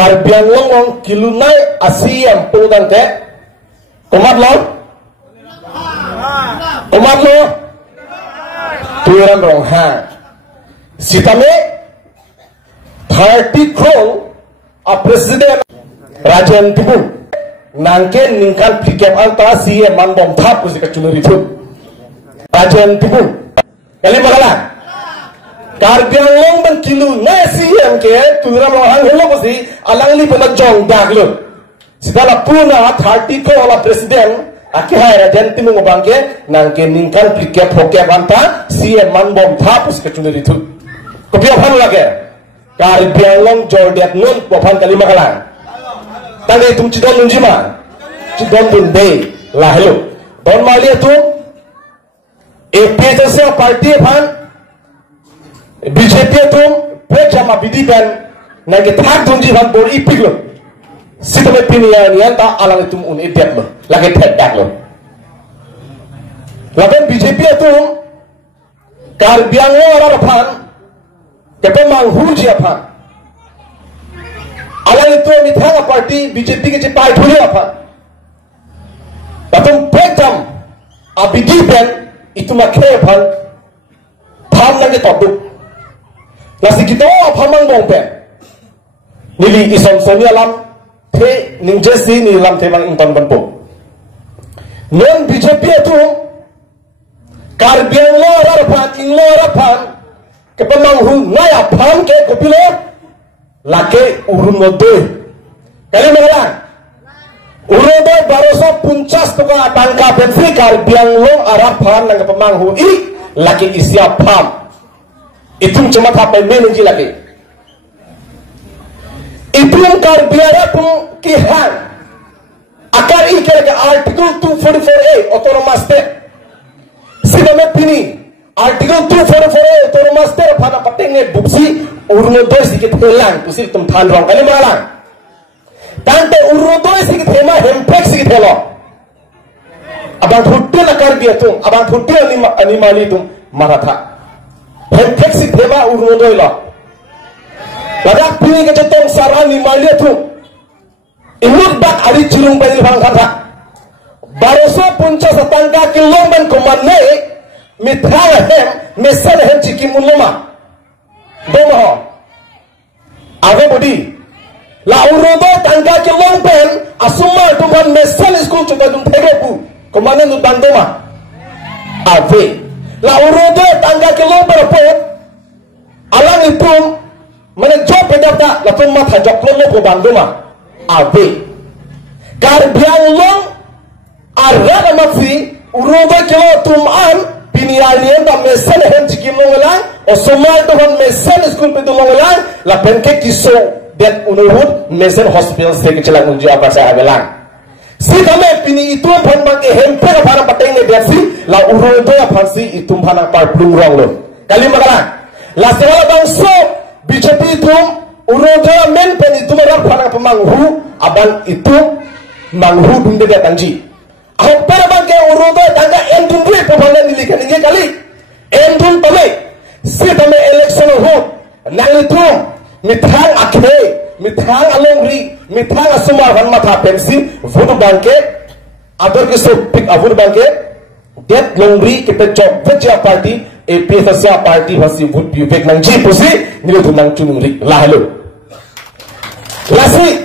Karbi Anglong kilunai asiyam pulutan ke komat lo tuiran rong ha sitame 30 crore a president Rajan Tibu nangke ningkan pikap anta siye manbom thap kusika chunuri thu Rajan Tibu kali magala Karbi Anglong ban kilunai asiyam ke tuiran rong hang hello kusi alangli puna jong daglo sitala puna 30 crore a president Akhirnya Rajan Timu ngobangke nangke ningkan pikap hokep anta siye manbom thap kusika chunuri thu kopi aphan lage Karbi Anglong jordiat nun aphan kali magala tadi tum cidon nunjima cidon bunde lah hello don malia tu APJ party aphan BJP tu pejama bidi ban nangke thak dunji ban bor ipiglo sitame pinian yan ta alang tum un idet lo lagi tek dak lo laban BJP tu Karbi Anglong ara aphan kepe manghuji aphan alang itu mithanga party BJP ke cipai thuli aphan laban pejam abidi ban itu makhe aphan tham lagi topuk lasi kita aphan mangbong pen nili isom sonia lam the ningjesi ni lam the mang ington banpo non BJP itu Karbi Anglong ara aphan inglo ara aphan kepemanghu ngaya aphan ke kopilo lake urun modde kali magala urun do 1250 toka tangka pensi Karbi Anglong ara aphan nang kepemanghu i lake isia pham itum cuma thapai menji lake itum Karbi ara tum kihan akar i ke article 244A autonomous state sidame pini Artikel 244A autonomous state phana patenge bupsi urunodoi sikit helang pusi tum than rong kali malang tante urunodoi sikit hema hempek sikit helo abang thutte na Karbi tum abang thutte ani mali tum maratha hempek sikit hema urunodoi lo ladak pini ke tong sarani mali tum imut bak ari chirung bai bang khatha 1250 tangka kilomban komanne mithang hem mesan hem chiki muluma domo age bodi la urodo tangka ke longpen asuma tuman mesan school chuta dum thegepu komane nu bandoma ave la urodo tangka ke longpen po alang itum mane job pedapta la tum ma thajok lo ko bandoma ave Karbi Anglong arra mafi urodo ke tum an Pinialian da mesan hem chikim longelang o somal to han mesan school pe to longelang la penke kiso det unuhut mesan hospital se ke chelang unji apa sa avelang si tame pini itu phan bang ke hem pe para pateng ne desi la urodo phansi itum phana par plung rong lo kali magala la sewala bang so BJP itum urodo men pen itum ra phana pamanghu aban itum manghu dunde de tanji Hampir bangke urudo tangga endun duit pembangunan dilikan ini kali endun tome si tome election ho nang itu mithang akhe mithang alongri mithang asuma han matha pensi vote bangke ador ke so pick vote bangke det longri ke pe chok vecha party APS party hasi vote bivek nang ji pusi nilu tu nang chunuri lahalo lasi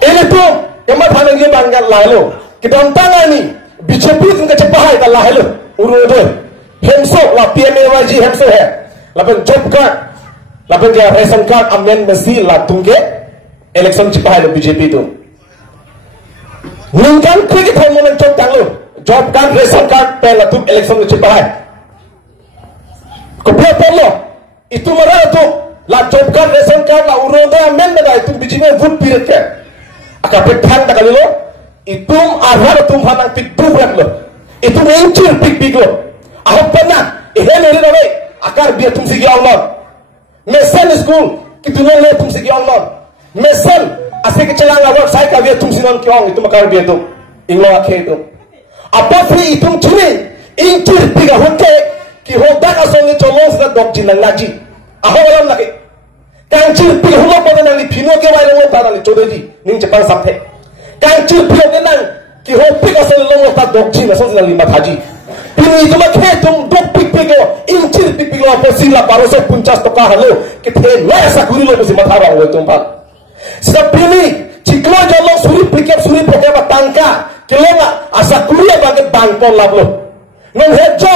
ini tu kemat hanang ye bangga lahalo kita tangani BJP kan kecepahay ka lahelo urodo hemso la PMAYG hemso hai laban job card laban ja ration card amendment si la tungke election cepahay lo BJP tu ningkan krikit hai momen job tanglo job card ration card pe la tung election cepahay ko pia polo itu marah tu la job card ration card la urodo amendment da itu BJP vote period ke akape thang ta kalilo itum arhar tum hanang pik dubrak lo itum encir pik lo ahok pernah ihe mere nawe akar biar tum sigi Allah mesan school kitune le tum sigi Allah mesan asik kecelang awak saya ka biar tum sinon kiong itu makar biar tum inglo akhe itu apa free itum chune encir pik ahoke ki hodak asonge cholong sa dok jinang naji ahok alam lagi kang chir pi hulok pada nang ni phino ke bai long ta nang chodedi ning Jepang saphe kang chir pi ke nang ki ho pi ka sel long ta dokchi na song nang lima thaji pini ituma khe tum dok pi pi ke inchir pi pi lo posila 1250 toka halo ke the na sa kuri lo posi matha ra ho tum pa sa pini chiklo jalo suri pike batangka kelenga asa kuria bagi bangkon lablo non hejo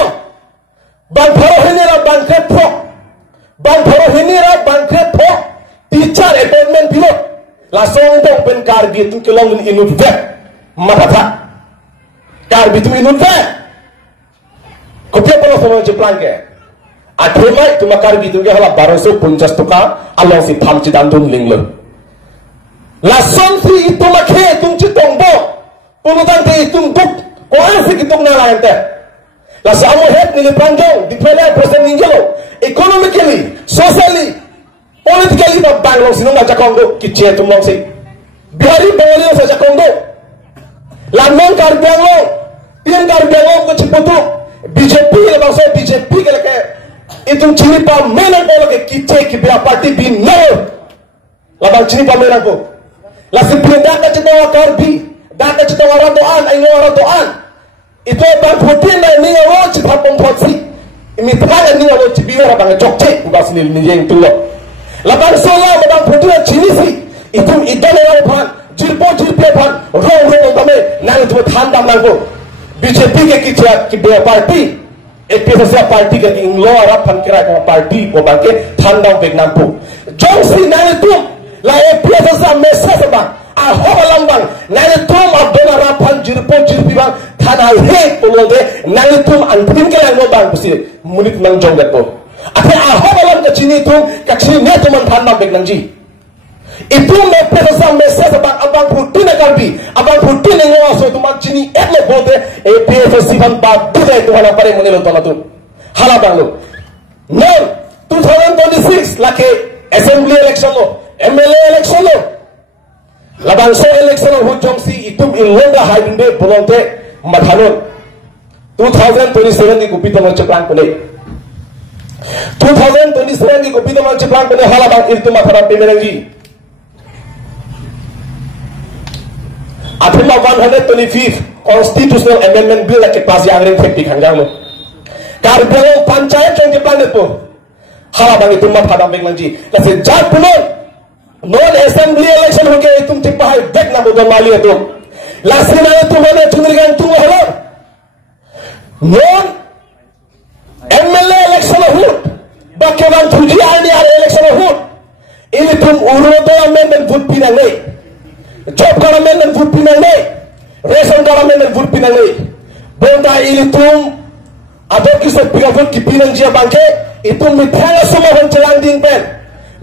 bang tharo henera bangkret pro bang tharo henera bangkret pro teacher appointment bilo la song dong ben kar bi tu kelong inut ve matha kar bi tu inut ve kopya polo sono jeplang ke athemai tu makar bi tu ke hala 1250 toka along si phamchi dandun linglo la son si itu makhe tum chi tongbo pulutan te itum buk ko asi kitung na la ente la samo het ni pranjong dipele person ningelo economically socially politically ba banglong sinong aja kondo kiche tum long si bihari bangoli sa aja kondo la non kar banglong tien kar banglong ko chiputu BJP le bangsa BJP ke le itum chini pa mena ko le kiche ki bia party bi no la bang chini pa mena ko la simplinda ka chitawa karbi data chitawa radoan ay no radoan ito bang putin na ni ro chita pom photsi imitaka ni ro chibiwa ra bang chokche bas ni yeng tulo la bang sola bang putin chinisi ito idane ra phan jirpo phan ro tame nang tu thanda mango BJP ke kicha ki be party APSA party ke inglo ra phan kira ka party ko bang ke thanda begnampu jongsi nang tu la APSA message bang a hobalambang nang tum abdona ra phan jirpo bang thana he polode nang tum anthim ke lang no bang pusi munit nang jonggat po athe a hobalam ka chini tum ka chini ne tum than ma begnang ji itu me pesa message bang abang putin kalbi abang putin ngo so tum chini etle bote APSA siban ba bude to hala pare munelo to tu hala bang lo no 2026 lake assembly election lo MLA election lo labang so election hu jongsi itum ilonga haibinde bolonte mathanon 2027 ni gupita mo cheplang pune 2027 ni gupita mo cheplang pune hala bang itu mathara pemerangi athima 125th constitutional amendment bill ke pas yang ring fekti khangjang lo karbelo panchayat chong cheplang ne po hala bang itu mathara pemerangi la se jat punon non assembly election ho ke tum tipahai bek na bodon mali to lasina tu hone chungrigan tu holo non MLA election ho bakeban thuji ani ar election ho ini tum urodo amendment vote pinangai job kar amendment vote pinangai ration kar amendment vote pinangai bonda ini tum adok kisah vote ki pinangia bangke itu mithanga sumo hon chelang ding pen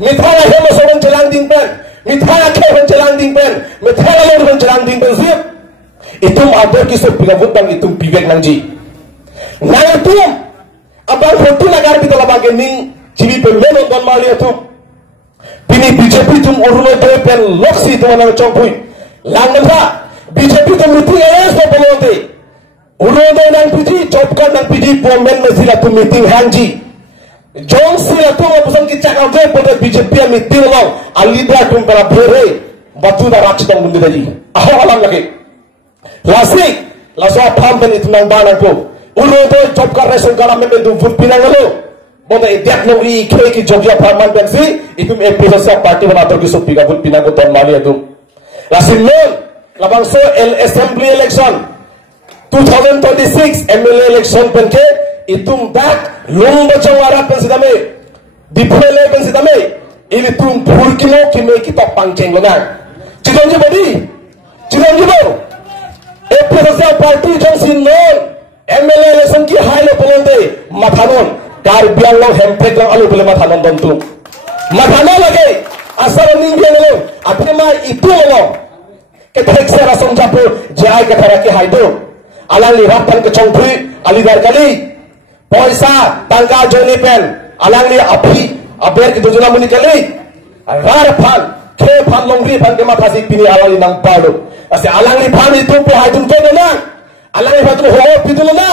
mithanga hemo sobon chelang ding pen mithanga ke hon chelang ding pen mithanga lor hon chelang ding pen sip itu adok kisah vote bang itu pibek nangji nang itu abang vote nagar bi tola bangke ning jibi pe menon don mali itu pini BJP tum uruno to pen loksi to nang chongpui langna BJP tum meeting arrange to bolote uruno nang piji chopka nang piji pomen mesila tum meeting hanji jong sila tum apusan ki chakal de pada BJP meeting long alida tum para bhere batu da rach tong bundu daji aho alam lagi lasik laso pham ben itnang bana ko uruno to chopka ration kala me dum fut pinangalo bonda idak nori ke ki jogja pharman bensi itum APSA party bana to ki sopi ga fut pinago ton mali adum lasin non labang so assembly election 2026 MLA election penke itum back lung bachawara pensidame dipele pensidame ini tum burkino kime kita pangceng longan chidonji bodi chidonji bo APSA party jongsin non MLA election ki hailo polonde mathanon kar biang long hempek long alu bele mathanon dontu mathano lage asal ningbiang lo apema itu lo ketek sera songjapo jai kathara ki haido alali rapan ke chongpui alidar kali paisa tangka joni pen alali api aber ki dojuna muni kali rar phan ke phan longri phan ke matha sik pini alali nang pado ase alali phan itu po haidum to na alali phan tu ho pidul na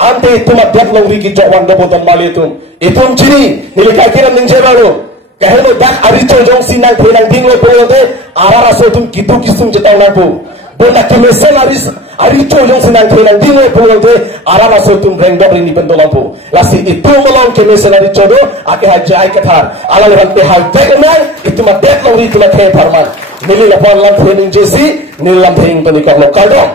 ante itu mat longri ki jwan do bodon mali itu chini nilikai kiran ningje baru kahelo dak ari chojong sinang thenang dinglo polode arara sotum kitu kisum jetang nabu bona kemesen ari chojong sinang thenang dinglo polode arara sotum rengdok rini pendolampu lasi itu molong kemesen ari chodo ake hajai kathar ala levan pe hal teknai itu ma det long ri tula the farman nili lapon lam thening jesi nil lam theng to nikak lokal dong